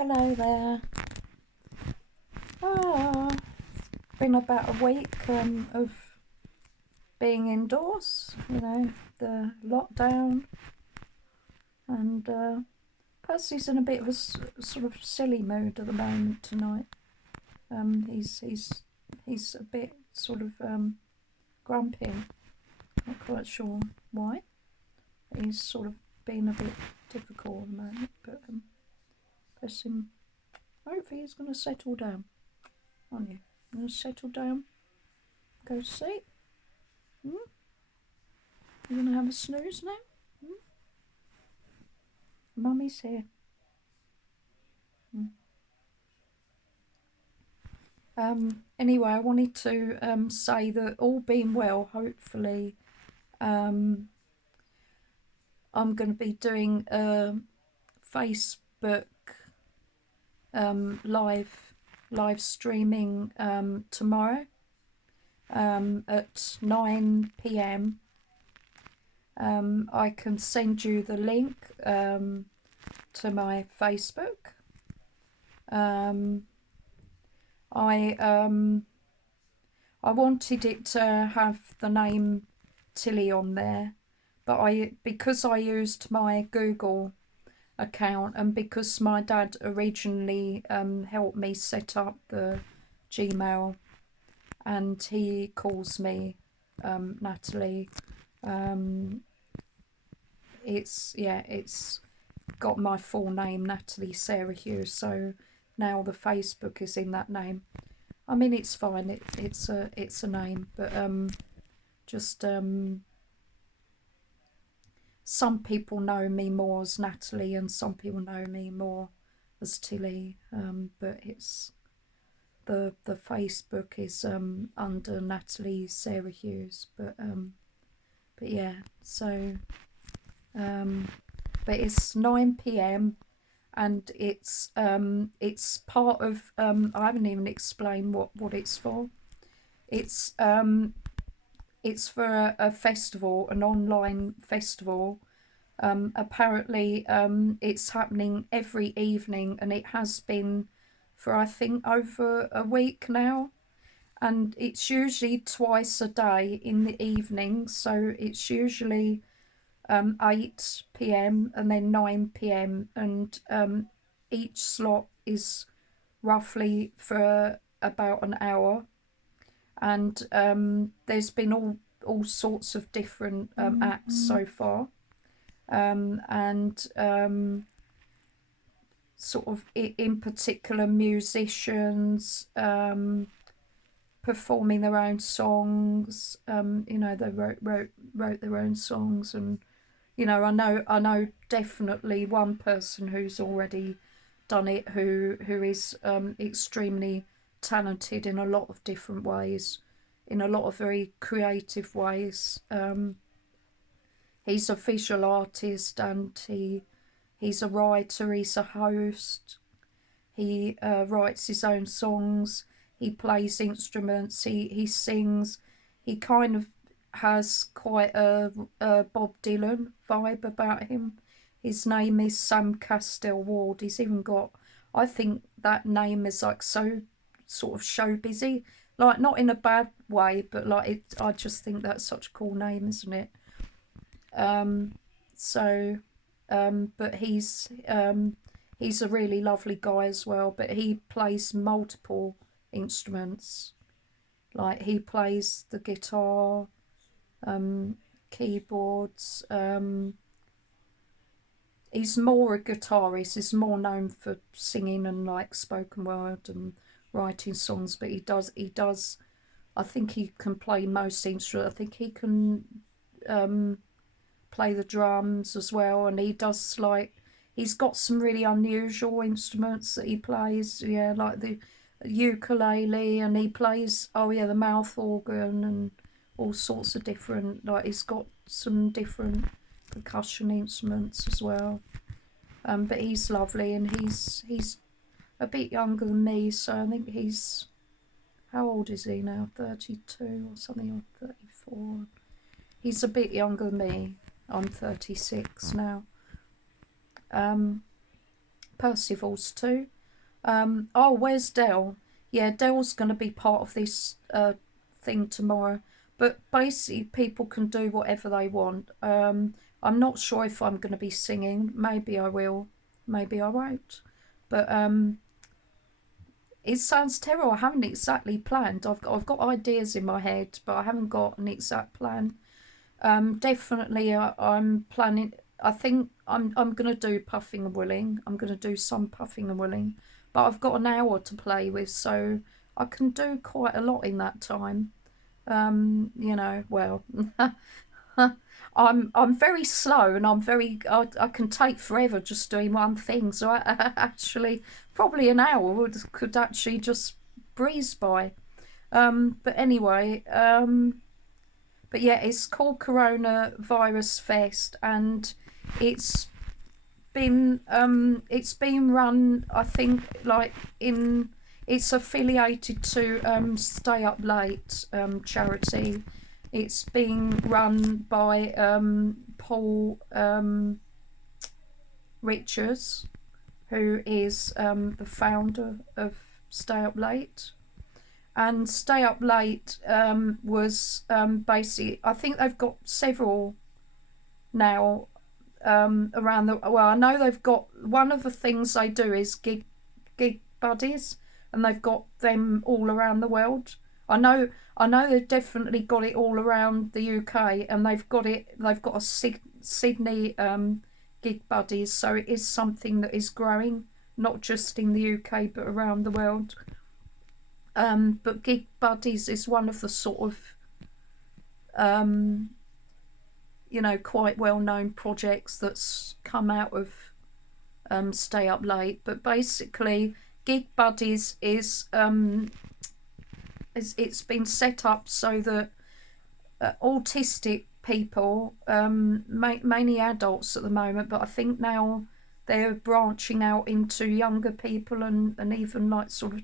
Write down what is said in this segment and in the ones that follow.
Hello there. Ah, been about a week of being indoors, the lockdown, and Percy's in a bit of a sort of silly mood at the moment tonight. He's a bit sort of grumpy. Not quite sure why. He's sort of been a bit difficult at the moment, but bless him. Hopefully he's going to settle down, aren't you? Going to settle down, go to sleep. Hmm? You gonna have a snooze now? Hmm? Mummy's here. Hmm. Anyway, I wanted to say that all being well, hopefully, I'm going to be doing a Facebook live streaming tomorrow at 9 p.m. I can send you the link to my Facebook. I wanted it to have the name Tilly on there, but because I used my Google account and because my dad originally helped me set up the Gmail, and he calls me Natalie. It's got my full name, Natalie Sarah Hughes. So now the Facebook is in that name. I mean, it's fine. It's a name, but just some people know me more as Natalie, and some people know me more as Tilly. But it's the Facebook is under Natalie Sarah Hughes. But yeah. So but it's 9 p.m. and it's part of I haven't even explained what it's for. It's for a festival, an online festival. Apparently, it's happening every evening, and it has been for I think over a week now. And it's usually twice a day in the evening, so it's usually 8 p.m. and then 9 p.m. and each slot is roughly for about an hour. And there's been all sorts of different acts so far, and sort of in particular musicians performing their own songs. They wrote their own songs, and I know definitely one person who's already done it, who is extremely talented in a lot of different ways, in a lot of very creative ways. He's a visual artist, and he's a writer. He's a host. He writes his own songs. He plays instruments. He sings. He kind of has quite a Bob Dylan vibe about him. His name is Sam Castell Ward. He's even got, I think that name is like so sort of show busy, like not in a bad way, but like it. I just think that's such a cool name, isn't it? Um, so, but he's a really lovely guy as well. But he plays multiple instruments. Like he plays the guitar, um, keyboards. He's more a guitarist. He's more known for singing and like spoken word and writing songs. But he does. I think he can play most instruments. I think he can play the drums as well, and he does like he's got some really unusual instruments that he plays. Yeah, like the ukulele, and he plays the mouth organ and all sorts of different. Like he's got some different percussion instruments as well. But he's lovely, and he's a bit younger than me, so I think he's how old is he now? 32 or something, or 34. He's a bit younger than me. I'm 36 now. Um, Percival's too. Oh, where's Dell? Yeah, Dell's going to be part of this thing tomorrow. But basically, people can do whatever they want. I'm not sure if I'm going to be singing. Maybe I will. Maybe I won't. But it sounds terrible. I haven't exactly planned. I've got ideas in my head, but I haven't got an exact plan. Definitely, I'm planning. I think I'm gonna do puffing and willing. I'm gonna do some puffing and willing, but I've got an hour to play with, so I can do quite a lot in that time. Well, I'm very slow, and I can take forever just doing one thing. So I actually probably an hour could actually just breeze by. But anyway, but yeah, it's called Coronavirus Fest, and it's it's been run, I think, like in it's affiliated to Stay Up Late charity. It's being run by Paul Richards, who is the founder of Stay Up Late. And Stay Up Late was basically, I think they've got several now around the. Well, I know they've got, one of the things they do is gig buddies, and they've got them all around the world. I know they've definitely got it all around the UK, and they've got a Sydney gig buddies, so it is something that is growing, not just in the UK but around the world. But Gig Buddies is one of the sort of um, quite well known projects that's come out of Stay Up Late. But basically, Gig Buddies it's been set up so that autistic people, mainly adults at the moment, but I think now they're branching out into younger people, and even like sort of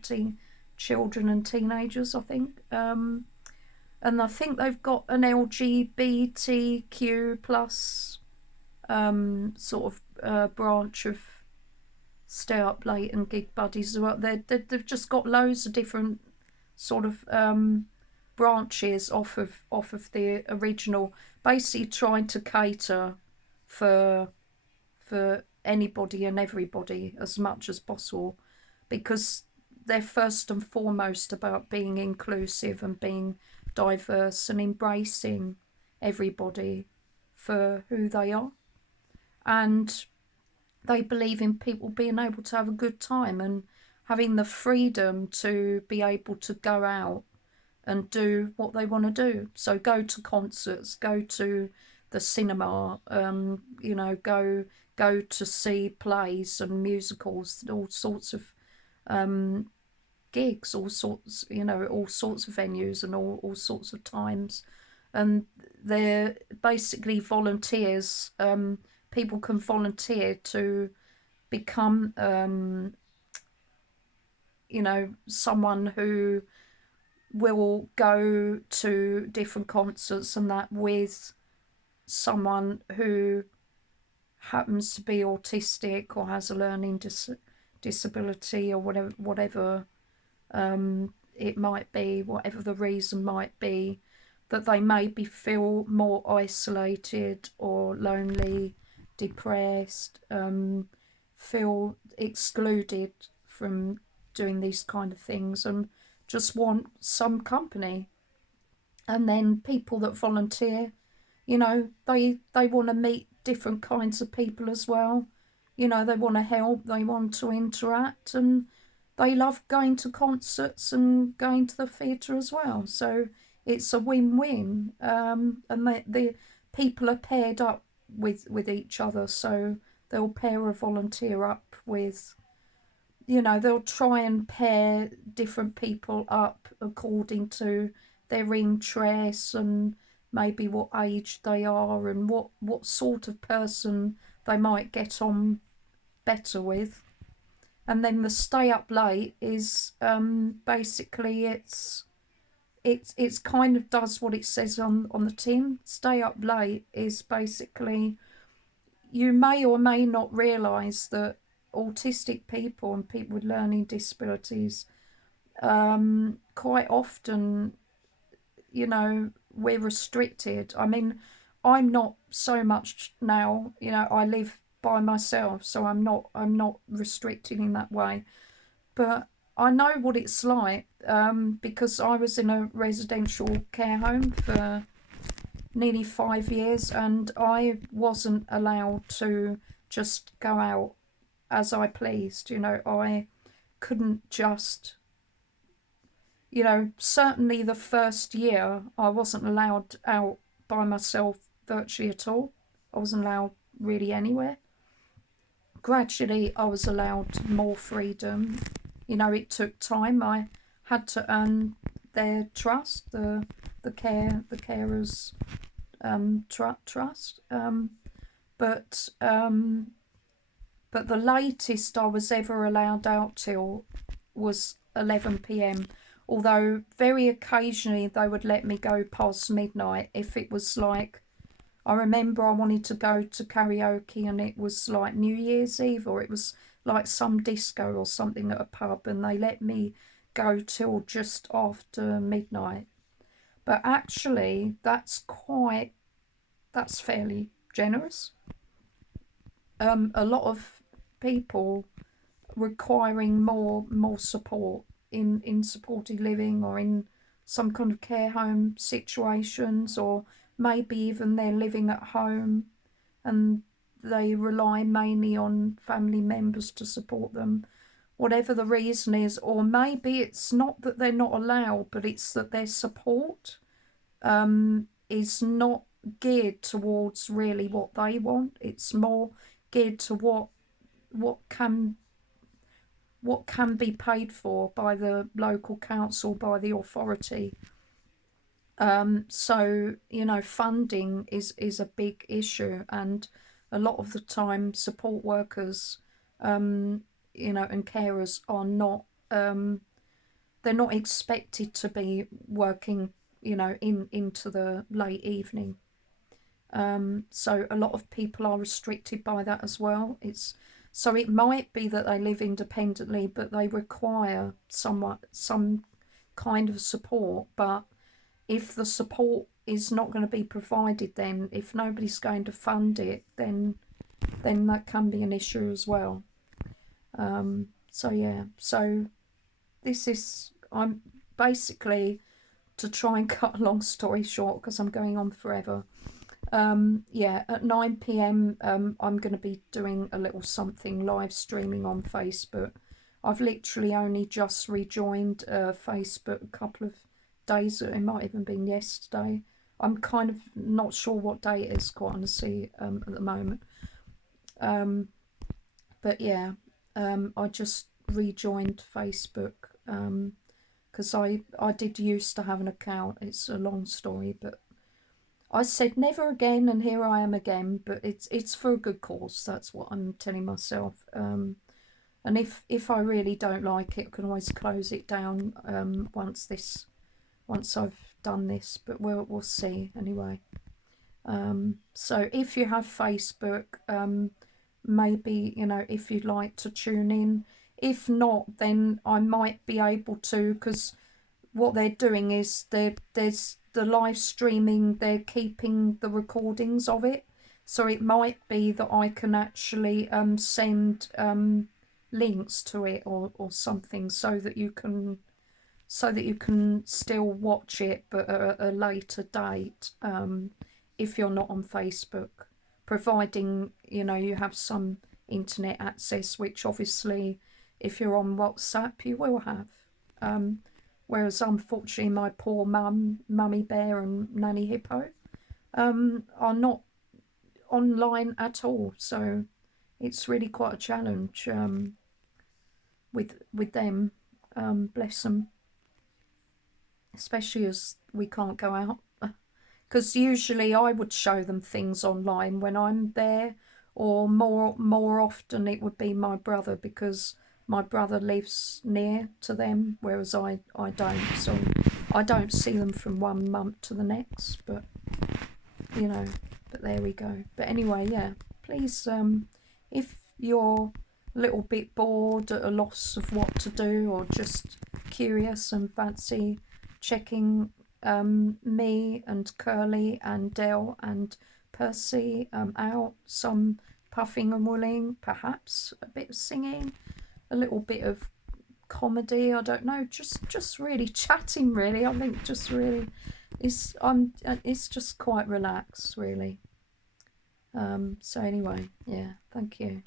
children and teenagers, I think. And I think they've got an LGBTQ plus sort of branch of Stay Up Late and Gig Buddies as well. They've just got loads of different sort of branches off of the original, basically trying to cater for anybody and everybody as much as possible, because they're first and foremost about being inclusive and being diverse and embracing everybody for who they are. And they believe in people being able to have a good time and having the freedom to be able to go out and do what they want to do. So go to concerts, go to the cinema, go to see plays and musicals, all sorts of gigs, all sorts of venues and all sorts of times. And they're basically volunteers. People can volunteer to become, someone who will go to different concerts and that with someone who happens to be autistic or has a learning disability, or whatever it might be, whatever the reason might be, that they maybe feel more isolated or lonely, depressed, feel excluded from doing these kind of things, and just want some company. And then people that volunteer, they want to meet different kinds of people as well. They want to help, they want to interact, and they love going to concerts and going to the theatre as well. So it's a win-win. And the people are paired up with each other, so they'll pair a volunteer up with, they'll try and pair different people up according to their interests and maybe what age they are and what sort of person they might get on better with. And then the Stay Up Late is basically it's kind of does what it says on the tin. Stay Up Late is basically, you may or may not realise that autistic people and people with learning disabilities, quite often, you know, we're restricted. I mean, I'm not so much now, you know, I live by myself, so I'm not restricted in that way. But I know what it's like, because I was in a residential care home for nearly 5 years, and I wasn't allowed to just go out as I pleased. You know, I couldn't just, you know, certainly the first year I wasn't allowed out by myself virtually at all. I wasn't allowed really anywhere. Gradually, I was allowed more freedom. You know, it took time. I had to earn their trust, the carers trust. But but the latest I was ever allowed out till was 11 p.m. Although very occasionally they would let me go past midnight if it was like, I remember I wanted to go to karaoke and it was like New Year's Eve, or it was like some disco or something at a pub, and they let me go till just after midnight. But actually, that's fairly generous. A lot of people requiring more support in supported living or in some kind of care home situations, or maybe even they're living at home and they rely mainly on family members to support them, whatever the reason is. Or maybe it's not that they're not allowed, but it's that their support is not geared towards really what they want. It's more geared to what can what can be paid for by the local council, by the authority. So, you know, funding is a big issue, and a lot of the time support workers, you know, and carers are not, they're not expected to be working, you know, into the late evening. So a lot of people are restricted by that as well. So it might be that they live independently, but they require some kind of support. But if the support is not going to be provided, then if nobody's going to fund it, then that can be an issue as well. So yeah, so this is, I'm basically, to try and cut a long story short because I'm going on forever. Yeah, at 9 p.m. I'm going to be doing a little something live streaming on Facebook. I've literally only just rejoined Facebook a couple of days. It might even been yesterday. I'm kind of not sure what day it is, quite honestly, at the moment. But yeah, I just rejoined Facebook because I did used to have an account. It's a long story, but I said never again, and here I am again. But it's for a good cause. That's what I'm telling myself. And if I really don't like it, I can always close it down once I've done this. But we'll see anyway. So if you have Facebook, maybe, you know, if you'd like to tune in. If not, then I might be able to, because what they're doing is there's the live streaming, they're keeping the recordings of it, so it might be that I can actually send links to it, or something, so that you can still watch it, but at a later date, if you're not on Facebook, providing, you know, you have some internet access, which obviously if you're on WhatsApp you will have. Whereas unfortunately my poor Mummy Bear and Nanny Hippo are not online at all, so it's really quite a challenge with them. Bless them, especially as we can't go out. Because usually I would show them things online when I'm there, or more often it would be my brother, because my brother lives near to them, whereas I don't. So I don't see them from 1 month to the next. But you know, but there we go. But anyway, yeah. Please, if you're a little bit bored, at a loss of what to do, or just curious and fancy checking me and Curly and Dell and Percy out, some puffing and woolling, perhaps a bit of singing, a little bit of comedy, I don't know, just really chatting, really. I think just really it's just quite relaxed, really. So anyway, yeah, thank you.